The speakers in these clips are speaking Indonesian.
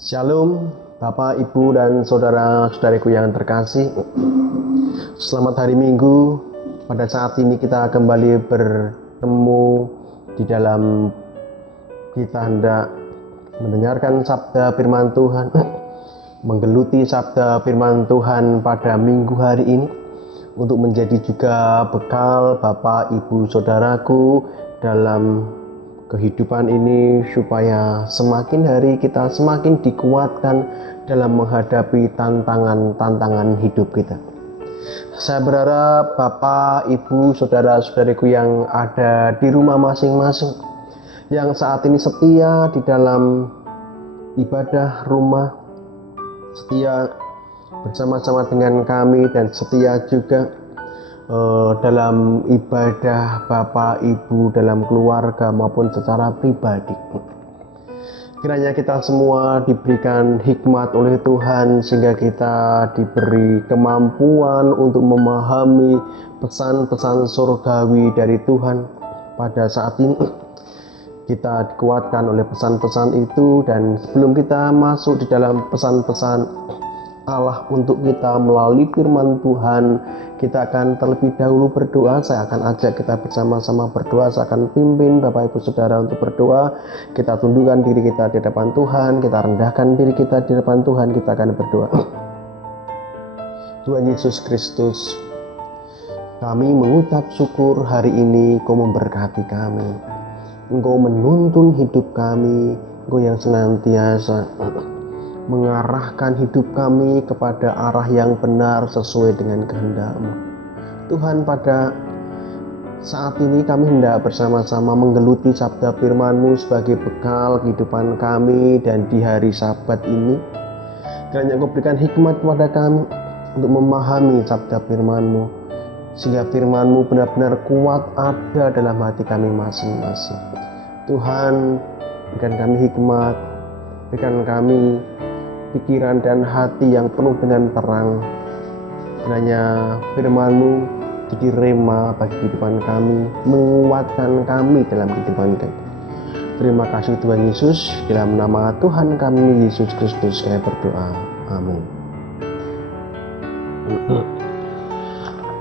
Shalom, Bapak, Ibu, dan saudara-saudariku yang terkasih. Selamat hari Minggu. Pada saat ini kita kembali bertemu di dalam kita hendak mendengarkan sabda firman Tuhan, menggeluti sabda firman Tuhan pada minggu hari ini untuk menjadi juga bekal Bapak, Ibu, saudaraku dalam kehidupan ini, supaya semakin hari kita semakin dikuatkan dalam menghadapi tantangan-tantangan hidup kita. Saya berharap Bapak, Ibu, saudara-saudariku yang ada di rumah masing-masing, yang saat ini setia di dalam ibadah rumah, setia bersama-sama dengan kami, dan setia juga dalam ibadah Bapak, Ibu, dalam keluarga maupun secara pribadi. Kiranya kita semua diberikan hikmat oleh Tuhan, sehingga kita diberi kemampuan untuk memahami pesan-pesan surgawi dari Tuhan. Pada saat ini kita dikuatkan oleh pesan-pesan itu, dan sebelum kita masuk di dalam pesan-pesan Allah untuk kita melalui firman Tuhan, kita akan terlebih dahulu berdoa. Saya akan ajak kita bersama-sama berdoa. Saya akan pimpin Bapak, Ibu, Saudara untuk berdoa. Kita tundukkan diri kita di depan Tuhan, kita rendahkan diri kita di depan Tuhan, kita akan berdoa. Tuhan Yesus Kristus, kami mengucap syukur hari ini Engkau memberkati kami, Engkau menuntun hidup kami, Engkau yang senantiasa mengarahkan hidup kami kepada arah yang benar sesuai dengan kehendak-Mu. Tuhan, pada saat ini kami hendak bersama-sama menggeluti sabda firman-Mu sebagai bekal kehidupan kami, dan di hari Sabat ini kiranya Engkau berikan hikmat kepada kami untuk memahami sabda firman-Mu, sehingga firman-Mu benar-benar kuat ada dalam hati kami masing-masing. Tuhan, berikan kami hikmat, berikan kami pikiran dan hati yang penuh dengan terang. Kiranya firman-Mu jadi rema bagi kehidupan kami, menguatkan kami dalam kehidupan kami. Terima kasih Tuhan Yesus, dalam nama Tuhan kami Yesus Kristus saya berdoa. Amin.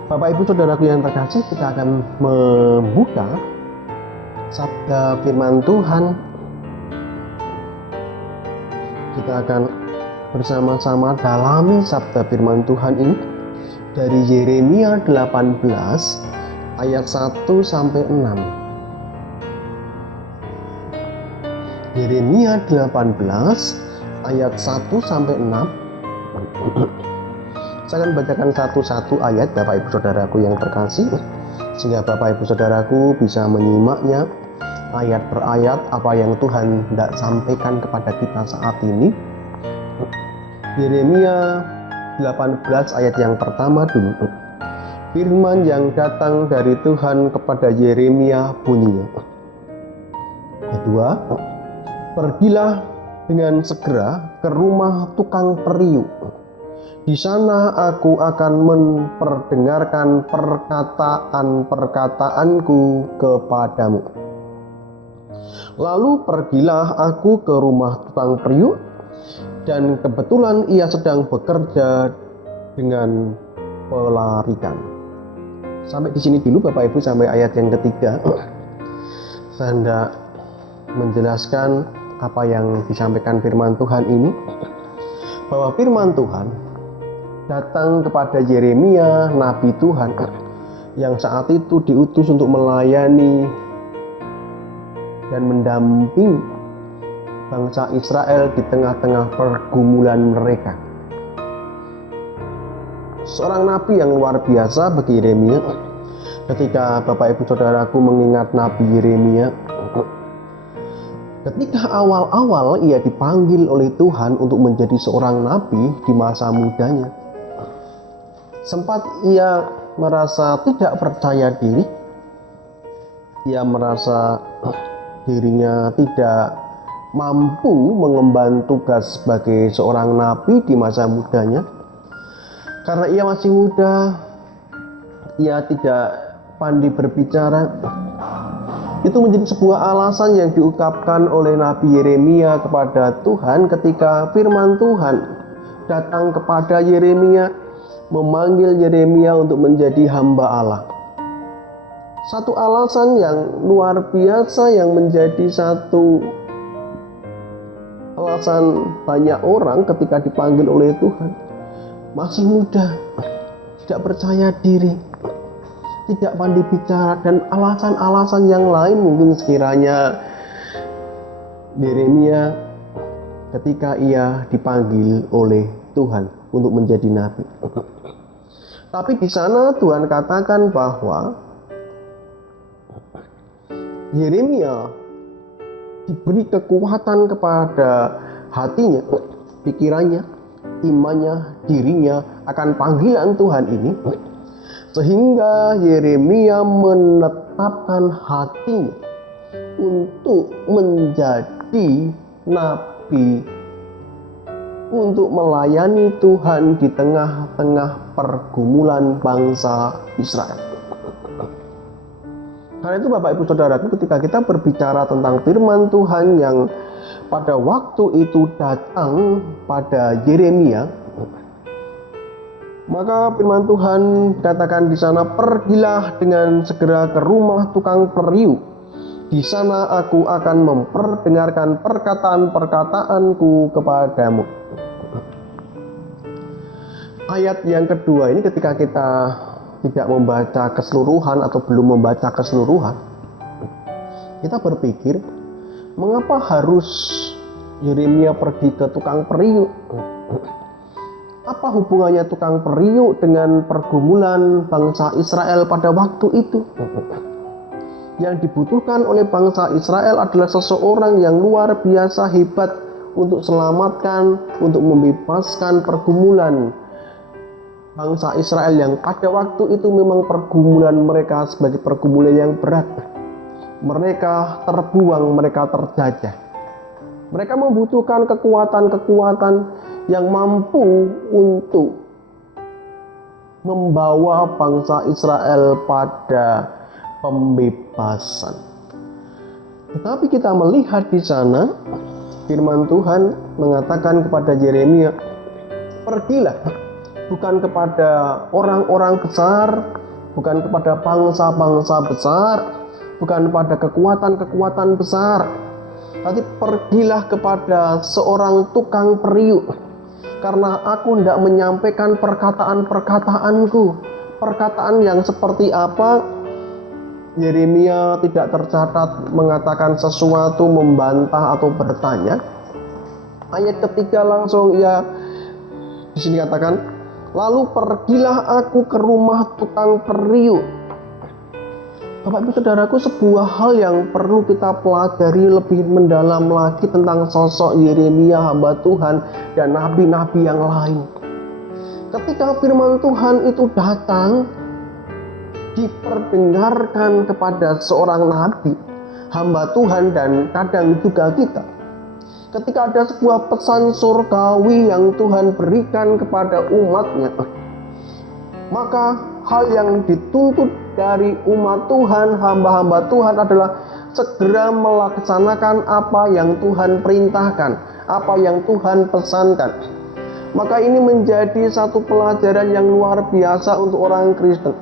Bapak, Ibu, saudaraku yang terkasih, kita akan membuka sabda firman Tuhan. Kita akan bersama-sama dalami sabda firman Tuhan ini dari Yeremia 18 ayat 1 sampai 6. Yeremia 18 ayat 1 sampai 6. Saya akan bacakan satu-satu ayat, Bapak, Ibu, saudaraku yang terkasih, sehingga Bapak, Ibu, saudaraku bisa menyimaknya ayat per ayat apa yang Tuhan hendak sampaikan kepada kita saat ini. Yeremia 18 ayat yang pertama dulu. Firman yang datang dari Tuhan kepada Yeremia bunyinya. Kedua, pergilah dengan segera ke rumah tukang periuk. Di sana aku akan memperdengarkan perkataan-perkataanku kepadamu. Lalu pergilah aku ke rumah tukang periuk, dan kebetulan ia sedang bekerja dengan pelarikan. Sampai di sini dulu Bapak, Ibu, sampai ayat yang ketiga. Saya hendak menjelaskan apa yang disampaikan firman Tuhan ini, bahwa firman Tuhan datang kepada Yeremia, nabi Tuhan, yang saat itu diutus untuk melayani dan mendampingi bangsa Israel di tengah-tengah pergumulan mereka. Seorang nabi yang luar biasa bagi Yeremia. Ketika Bapak, Ibu, saudaraku mengingat Nabi Yeremia, ketika awal-awal ia dipanggil oleh Tuhan untuk menjadi seorang nabi di masa mudanya, sempat ia merasa tidak percaya diri. Ia merasa dirinya tidak mampu mengemban tugas sebagai seorang nabi di masa mudanya. Karena ia masih muda, ia tidak pandai berbicara, Itu menjadi sebuah alasan yang diungkapkan oleh Nabi Yeremia kepada Tuhan ketika firman Tuhan datang kepada Yeremia, memanggil Yeremia untuk menjadi hamba Allah. Satu alasan yang luar biasa yang menjadi satu alasan banyak orang ketika dipanggil oleh Tuhan. Masih muda, tidak percaya diri, tidak pandai bicara, dan alasan-alasan yang lain mungkin sekiranya Yeremia ketika ia dipanggil oleh Tuhan untuk menjadi nabi. Tapi di sana Tuhan katakan bahwa Yeremia diberi kekuatan kepada hatinya, pikirannya, imannya, dirinya akan panggilan Tuhan ini, sehingga Yeremia menetapkan hatinya untuk menjadi nabi, untuk melayani Tuhan di tengah-tengah pergumulan bangsa Israel. Karena itu Bapak Ibu Saudaraku, ketika kita berbicara tentang firman Tuhan yang pada waktu itu datang pada Yeremia, maka firman Tuhan katakan di sana, pergilah dengan segera ke rumah tukang periuk. Di sana aku akan memperdengarkan perkataan-perkataanku kepadamu. Ayat yang kedua ini ketika kita tidak membaca keseluruhan atau belum membaca keseluruhan, kita berpikir, mengapa harus Yeremia pergi ke tukang periuk? Apa hubungannya tukang periuk dengan pergumulan bangsa Israel pada waktu itu? Yang dibutuhkan oleh bangsa Israel adalah seseorang yang luar biasa hebat untuk selamatkan, untuk membebaskan pergumulan bangsa Israel yang pada waktu itu memang pergumulan mereka sebagai pergumulan yang berat. Mereka terbuang, mereka terjajah. Mereka membutuhkan kekuatan-kekuatan yang mampu untuk membawa bangsa Israel pada pembebasan. Tetapi kita melihat di sana firman Tuhan mengatakan kepada Yeremia, pergilah, bukan kepada orang-orang besar, bukan kepada bangsa-bangsa besar, bukan kepada kekuatan-kekuatan besar, tapi pergilah kepada seorang tukang periuk, karena aku hendak menyampaikan perkataan-perkataanku. Perkataan yang seperti apa? Yeremia tidak tercatat mengatakan sesuatu, membantah atau bertanya. Ayat ketiga langsung ia di sini katakan, lalu pergilah aku ke rumah tukang periuk. Bapak Ibu Saudaraku, sebuah hal yang perlu kita pelajari lebih mendalam lagi tentang sosok Yeremia hamba Tuhan dan nabi-nabi yang lain. Ketika firman Tuhan itu datang, diperdengarkan kepada seorang nabi, hamba Tuhan, dan kadang juga kita. Ketika ada sebuah pesan surgawi yang Tuhan berikan kepada umatnya, maka hal yang dituntut dari umat Tuhan, hamba-hamba Tuhan adalah segera melaksanakan apa yang Tuhan perintahkan, apa yang Tuhan pesankan. Maka ini menjadi satu pelajaran yang luar biasa untuk orang Kristen.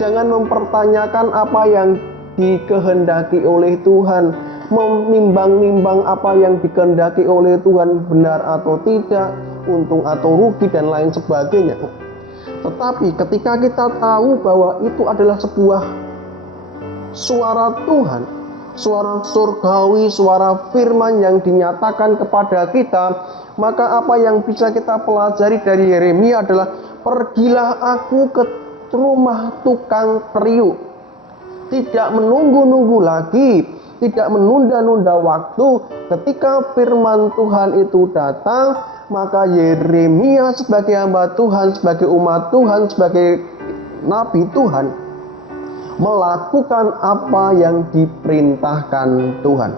Jangan mempertanyakan apa yang dikehendaki oleh Tuhan, menimbang-nimbang apa yang dikehendaki oleh Tuhan benar atau tidak, untung atau rugi, dan lain sebagainya. Tetapi ketika kita tahu bahwa itu adalah sebuah suara Tuhan, suara surgawi, suara firman yang dinyatakan kepada kita, maka apa yang bisa kita pelajari dari Yeremia adalah, pergilah aku ke rumah tukang periuk. Tidak menunggu-nunggu lagi, tidak menunda-nunda waktu. Ketika firman Tuhan itu datang, maka Yeremia sebagai hamba Tuhan, sebagai umat Tuhan, sebagai nabi Tuhan, melakukan apa yang diperintahkan Tuhan.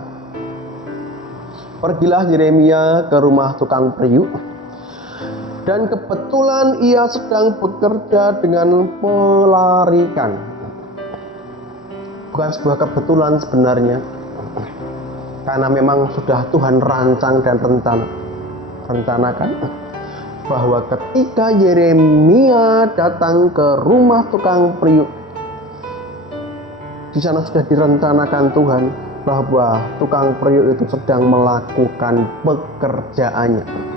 Pergilah Yeremia ke rumah tukang periuk, dan kebetulan ia sedang bekerja dengan pelarikan. bukan sebuah kebetulan sebenarnya, karena memang sudah Tuhan rancang dan rencanakan bahwa ketika Yeremia datang ke rumah tukang periuk, di sana sudah direncanakan Tuhan bahwa tukang periuk itu sedang melakukan pekerjaannya.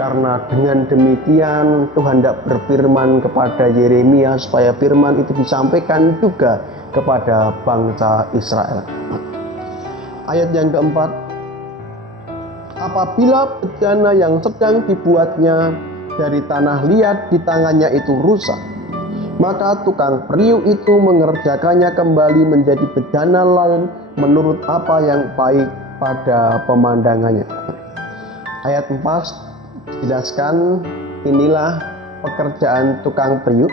Karena dengan demikian Tuhan tidak berfirman kepada Yeremia supaya firman itu disampaikan juga kepada bangsa Israel. Ayat yang keempat, apabila bejana yang sedang dibuatnya dari tanah liat di tangannya itu rusak, maka tukang periuk itu mengerjakannya kembali menjadi bejana lain menurut apa yang baik pada pemandangannya. Ayat 4 jelaskan, inilah pekerjaan tukang periuk.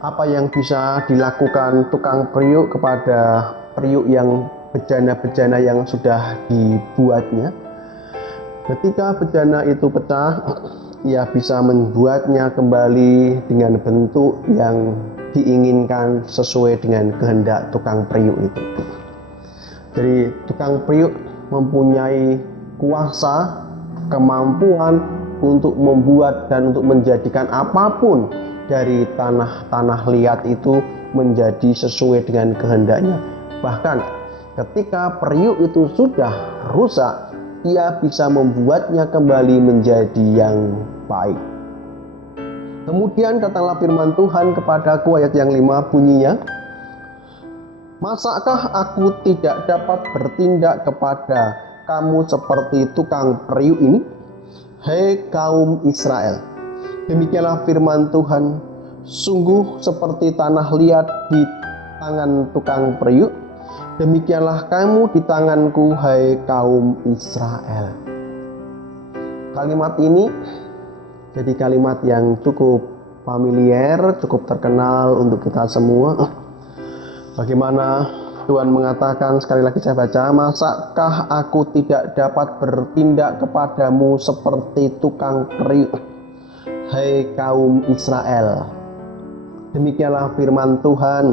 Apa yang bisa dilakukan tukang periuk kepada periuk yang bejana-bejana yang sudah dibuatnya. Ketika bejana itu pecah, ia bisa membuatnya kembali dengan bentuk yang diinginkan sesuai dengan kehendak tukang periuk itu. Jadi tukang periuk mempunyai kuasa, kemampuan untuk membuat dan untuk menjadikan apapun dari tanah-tanah liat itu menjadi sesuai dengan kehendaknya. Bahkan ketika periuk itu sudah rusak, ia bisa membuatnya kembali menjadi yang baik. Kemudian datanglah firman Tuhan kepadaku, ayat yang 5 bunyinya, masakah aku tidak dapat bertindak kepada kamu seperti tukang periuk ini, hei kaum Israel? Demikianlah firman Tuhan, sungguh seperti tanah liat di tangan tukang periuk, demikianlah kamu di tanganku, hai kaum Israel. Kalimat ini jadi kalimat yang cukup familiar, cukup terkenal untuk kita semua. Bagaimana Tuhan mengatakan, sekali lagi saya baca, masakah aku tidak dapat bertindak kepadamu seperti tukang periuk, hai kaum Israel? Demikianlah firman Tuhan,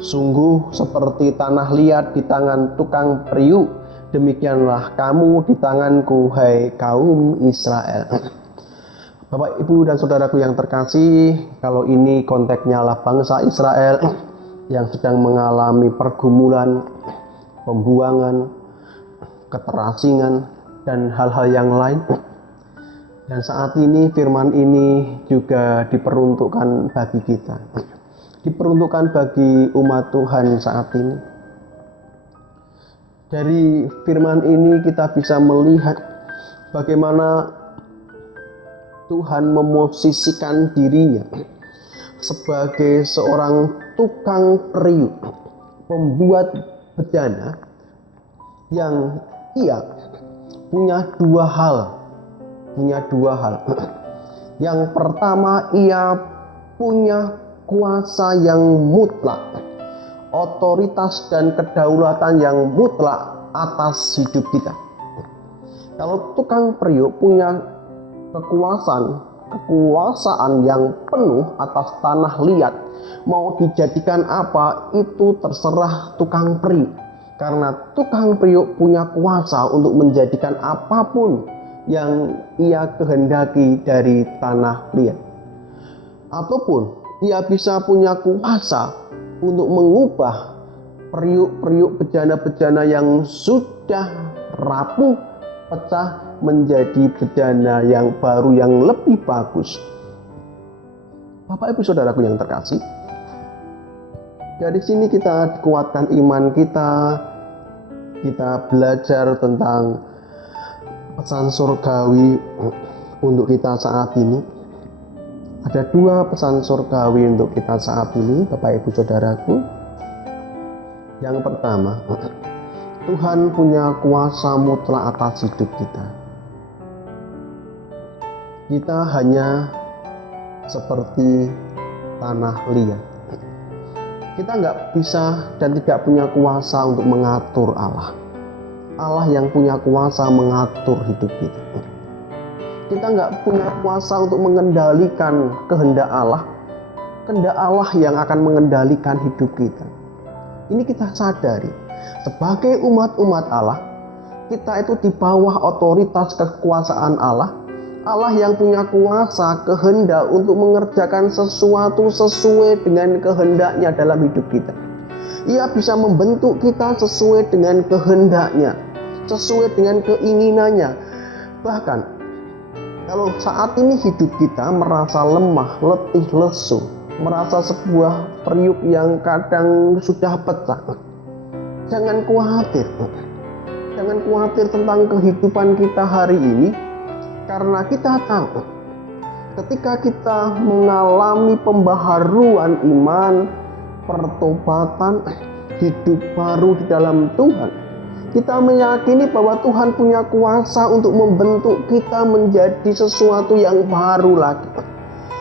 sungguh seperti tanah liat di tangan tukang periuk, demikianlah kamu di tanganku, hai kaum Israel. Bapak, Ibu, dan saudaraku yang terkasih, kalau ini konteksnya adalah bangsa Israel yang sedang mengalami pergumulan, pembuangan, keterasingan, dan hal-hal yang lain. Dan saat ini firman ini juga diperuntukkan bagi kita, diperuntukkan bagi umat Tuhan saat ini. Dari firman ini kita bisa melihat bagaimana Tuhan memosisikan dirinya sebagai seorang tukang periuk, pembuat bejana, yang ia punya dua hal. Yang pertama, ia punya kuasa yang mutlak, otoritas dan kedaulatan yang mutlak atas hidup kita. Kalau tukang periuk punya kekuasaan yang penuh atas tanah liat, mau dijadikan apa itu terserah tukang periuk, karena tukang periuk punya kuasa untuk menjadikan apapun yang ia kehendaki dari tanah liat. Ataupun ia bisa punya kuasa untuk mengubah periuk-periuk bejana-bejana yang sudah rapuh, pecah, menjadi bejana yang baru yang lebih bagus. Bapak, Ibu, saudaraku yang terkasih, dari sini kita dikuatkan iman kita belajar tentang pesan surgawi untuk kita saat ini. Ada dua pesan surgawi untuk kita saat ini, Bapak, Ibu, saudaraku. Yang pertama, Tuhan punya kuasa mutlak atas hidup kita. Kita hanya seperti tanah liat. Kita nggak bisa dan tidak punya kuasa untuk mengatur Allah. Allah yang punya kuasa mengatur hidup kita. Kita nggak punya kuasa untuk mengendalikan kehendak Allah. Kehendak Allah yang akan mengendalikan hidup kita. Ini kita sadari, sebagai umat-umat Allah, kita itu di bawah otoritas kekuasaan Allah. Allah yang punya kuasa, kehendak untuk mengerjakan sesuatu sesuai dengan kehendaknya dalam hidup kita. Ia bisa membentuk kita sesuai dengan kehendaknya, sesuai dengan keinginannya. Bahkan kalau saat ini hidup kita merasa lemah, letih, lesu, merasa sebuah periuk yang kadang sudah pecah, jangan khawatir. Jangan khawatir tentang kehidupan kita hari ini, karena kita tahu ketika kita mengalami pembaharuan iman, pertobatan, hidup baru di dalam Tuhan, kita meyakini bahwa Tuhan punya kuasa untuk membentuk kita menjadi sesuatu yang baru lagi,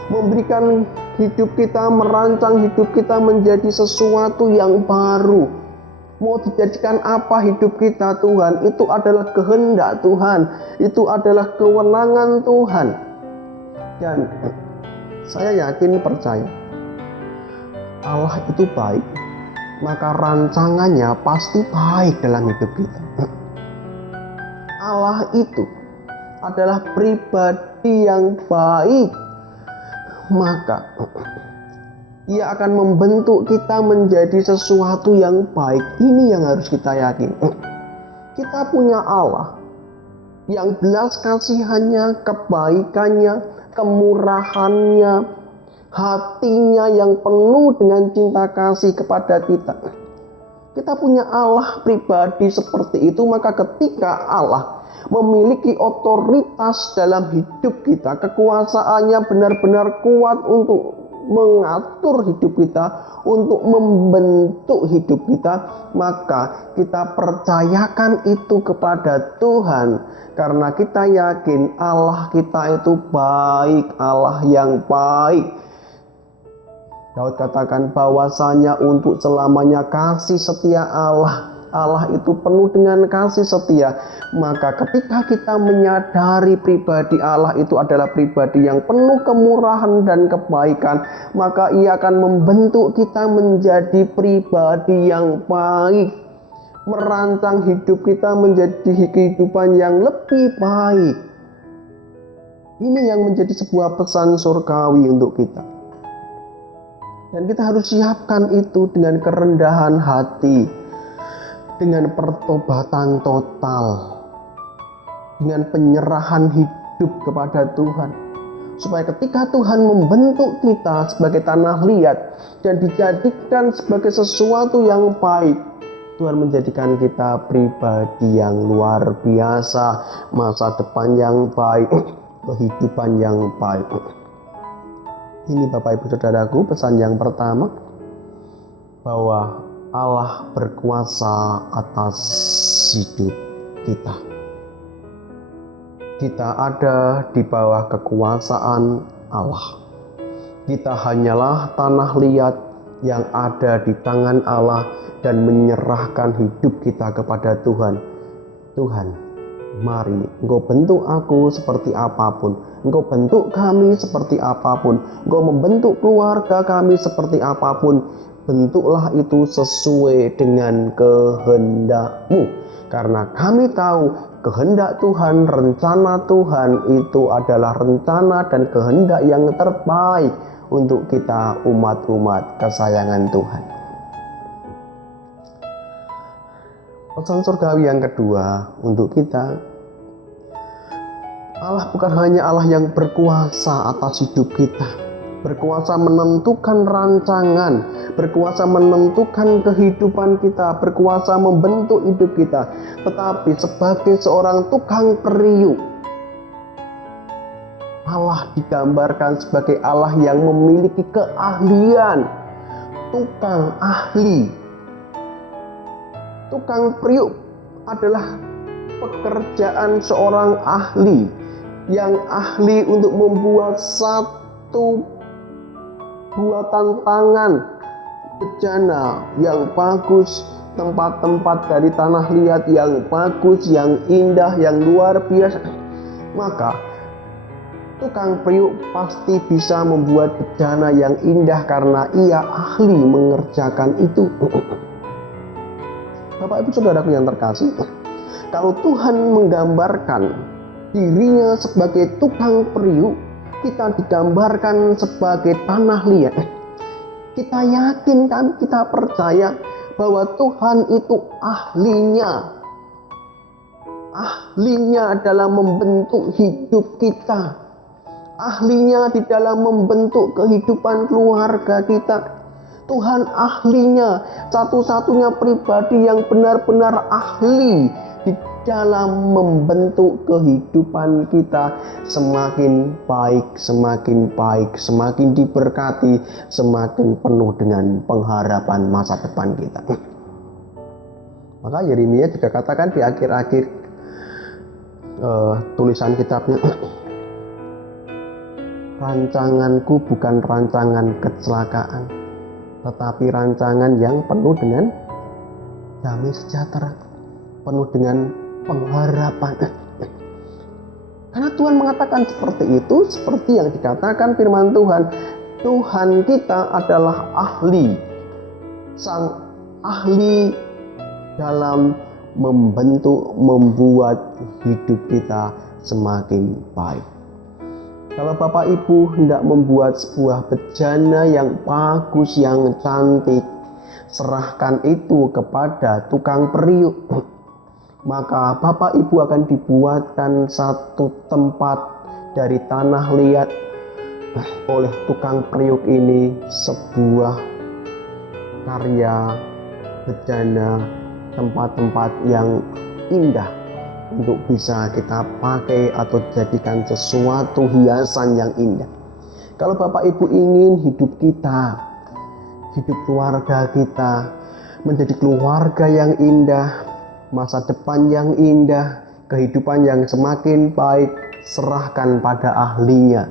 memberikan hidup kita, merancang hidup kita menjadi sesuatu yang baru. Mau dijadikan apa hidup kita, Tuhan? Itu adalah kehendak Tuhan, itu adalah kewenangan Tuhan. Dan saya yakin, percaya, Allah itu baik, maka rancangannya pasti baik dalam hidup kita. Allah itu adalah pribadi yang baik, maka Ia akan membentuk kita menjadi sesuatu yang baik. Ini yang harus kita yakini. Kita punya Allah yang belas kasihannya, kebaikannya, kemurahannya, hatinya yang penuh dengan cinta kasih kepada kita. Kita punya Allah pribadi seperti itu, maka ketika Allah memiliki otoritas dalam hidup kita, kekuasaannya benar-benar kuat untuk mengatur hidup kita, untuk membentuk hidup kita, maka kita percayakan itu kepada Tuhan, karena kita yakin Allah kita itu baik, Allah yang baik. Daud katakan bahwasanya untuk selamanya kasih setia Allah itu penuh dengan kasih setia. Maka ketika kita menyadari pribadi Allah itu adalah pribadi yang penuh kemurahan dan kebaikan, maka Ia akan membentuk kita menjadi pribadi yang baik, merancang hidup kita menjadi kehidupan yang lebih baik. Ini yang menjadi sebuah pesan surgawi untuk kita. Dan kita harus siapkan itu dengan kerendahan hati, dengan pertobatan total, dengan penyerahan hidup kepada Tuhan, supaya ketika Tuhan membentuk kita sebagai tanah liat dan dijadikan sebagai sesuatu yang baik, Tuhan menjadikan kita pribadi yang luar biasa, masa depan yang baik, kehidupan yang baik. Ini Bapak Ibu Saudaraku, pesan yang pertama, bahwa Allah berkuasa atas hidup kita. Kita ada di bawah kekuasaan Allah. Kita hanyalah tanah liat yang ada di tangan Allah dan menyerahkan hidup kita kepada Tuhan. Tuhan, mari Engkau bentuk aku seperti apapun, Engkau bentuk kami seperti apapun, Engkau membentuk keluarga kami seperti apapun, bentuklah itu sesuai dengan kehendak-Mu. Karena kami tahu kehendak Tuhan, rencana Tuhan itu adalah rencana dan kehendak yang terbaik untuk kita umat-umat kesayangan Tuhan. Pesan surgawi yang kedua untuk kita, Allah bukan hanya Allah yang berkuasa atas hidup kita, berkuasa menentukan rancangan, berkuasa menentukan kehidupan kita, berkuasa membentuk hidup kita, tetapi sebagai seorang tukang periuk, Allah digambarkan sebagai Allah yang memiliki keahlian, tukang ahli. Tukang periuk adalah pekerjaan seorang ahli, yang ahli untuk membuat satu buatan tangan bejana yang bagus, tempat-tempat dari tanah liat yang bagus, yang indah, yang luar biasa. Maka tukang periuk pasti bisa membuat bejana yang indah karena ia ahli mengerjakan itu. Bapak Ibu Saudaraku yang terkasih, kalau Tuhan menggambarkan dirinya sebagai tukang periuk, kita digambarkan sebagai tanah liat. Kita yakin kan, kita percaya bahwa Tuhan itu ahlinya dalam membentuk hidup kita, ahlinya di dalam membentuk kehidupan keluarga kita. Tuhan ahlinya, satu-satunya pribadi yang benar-benar ahli di dalam membentuk kehidupan kita semakin baik, semakin diberkati, semakin penuh dengan pengharapan masa depan kita. Maka Yeremia juga katakan di akhir-akhir tulisan kitabnya, rancanganku bukan rancangan kecelakaan, tetapi rancangan yang penuh dengan damai sejahtera, penuh dengan pengharapan. Karena Tuhan mengatakan seperti itu, seperti yang dikatakan firman Tuhan, Tuhan kita adalah ahli, sang ahli dalam membuat hidup kita semakin baik. Kalau Bapak Ibu hendak membuat sebuah bejana yang bagus, yang cantik, serahkan itu kepada tukang periuk. Maka Bapak Ibu akan dibuatkan satu tempat dari tanah liat oleh tukang periuk ini, sebuah karya bejana, tempat-tempat yang indah untuk bisa kita pakai atau jadikan sesuatu hiasan yang indah. Kalau Bapak Ibu ingin hidup kita, hidup keluarga kita menjadi keluarga yang indah, masa depan yang indah, kehidupan yang semakin baik, serahkan pada ahlinya.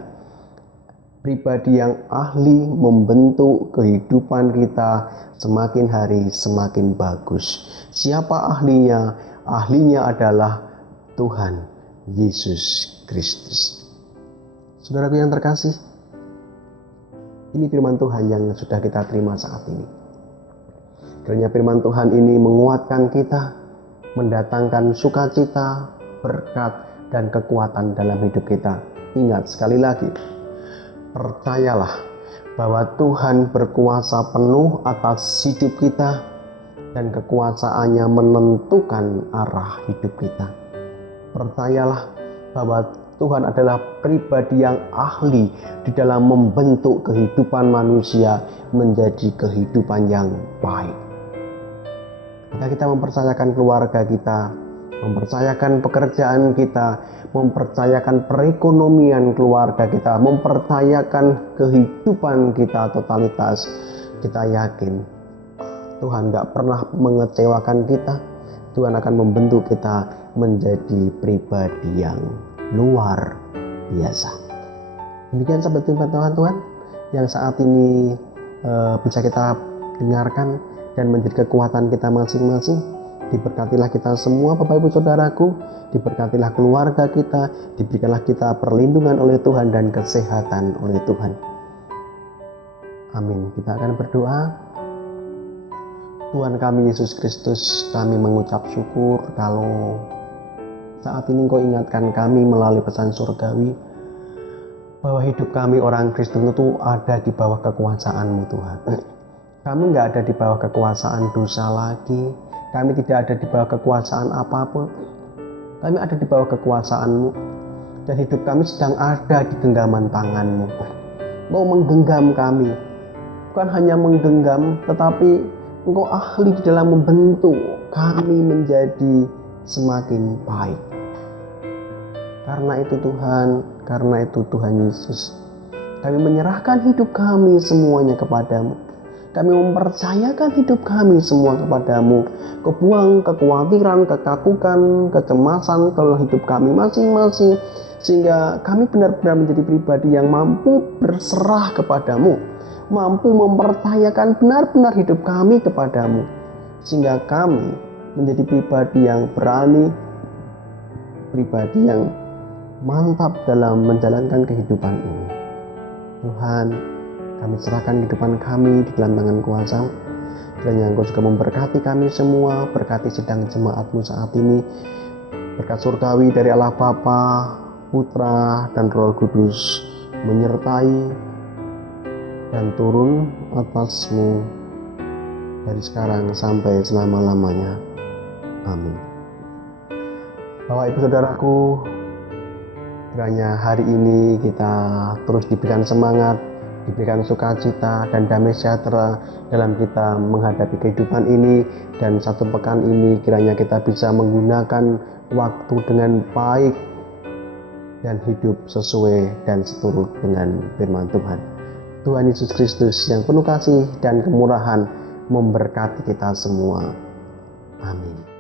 Pribadi yang ahli membentuk kehidupan kita semakin hari semakin bagus. Siapa ahlinya? Ahlinya adalah Tuhan Yesus Kristus. Saudaraku yang terkasih, ini firman Tuhan yang sudah kita terima saat ini. Kiranya firman Tuhan ini menguatkan kita, mendatangkan sukacita, berkat, dan kekuatan dalam hidup kita. Ingat sekali lagi, percayalah bahwa Tuhan berkuasa penuh atas hidup kita dan kekuasaannya menentukan arah hidup kita. Percayalah bahwa Tuhan adalah pribadi yang ahli di dalam membentuk kehidupan manusia menjadi kehidupan yang baik. Jika kita mempercayakan keluarga kita, mempercayakan pekerjaan kita, mempercayakan perekonomian keluarga kita, mempercayakan kehidupan kita totalitas, kita yakin Tuhan gak pernah mengecewakan kita. Tuhan akan membentuk kita menjadi pribadi yang luar biasa. Demikian sahabat firman Tuhan yang saat ini bisa kita dengarkan dan menjadi kekuatan kita masing-masing. Diberkatilah kita semua Bapak Ibu Saudaraku, diberkatilah keluarga kita, diberikanlah kita perlindungan oleh Tuhan dan kesehatan oleh Tuhan. Amin. Kita akan berdoa. Tuhan kami Yesus Kristus, kami mengucap syukur kalau saat ini Engkau ingatkan kami melalui pesan surgawi bahwa hidup kami orang Kristen itu ada di bawah kekuasaan-Mu Tuhan. Kami nggak ada di bawah kekuasaan dosa lagi. Kami tidak ada di bawah kekuasaan apapun. Kami ada di bawah kekuasaan-Mu. Dan hidup kami sedang ada di genggaman tangan-Mu. Engkau menggenggam kami. Bukan hanya menggenggam, tetapi Engkau ahli di dalam membentuk kami menjadi semakin baik. Karena itu Tuhan Yesus, kami menyerahkan hidup kami semuanya kepadamu. Kami mempercayakan hidup kami semua kepadamu. Kau buang kekhawatiran, ketakutan, kecemasan dalam hidup kami masing-masing, sehingga kami benar-benar menjadi pribadi yang mampu berserah kepadamu, mampu mempercayakan benar-benar hidup kami kepadamu, sehingga kami menjadi pribadi yang berani, pribadi yang mantap dalam menjalankan kehidupan ini. Tuhan, kami serahkan kehidupan kami di dalam tangan kuasa. Kiranya Engkau juga memberkati kami semua, berkati sidang jemaat-Mu saat ini. Berkat surgawi dari Allah Bapa, Putra, dan Roh Kudus menyertai dan turun atas-Mu dari sekarang sampai selama-lamanya. Amin. Bapak Ibu Saudaraku, kiranya hari ini kita terus diberikan semangat, diberikan sukacita dan damai sejahtera dalam kita menghadapi kehidupan ini, dan satu pekan ini kiranya kita bisa menggunakan waktu dengan baik dan hidup sesuai dan seturut dengan firman Tuhan. Tuhan Yesus Kristus yang penuh kasih dan kemurahan memberkati kita semua. Amin.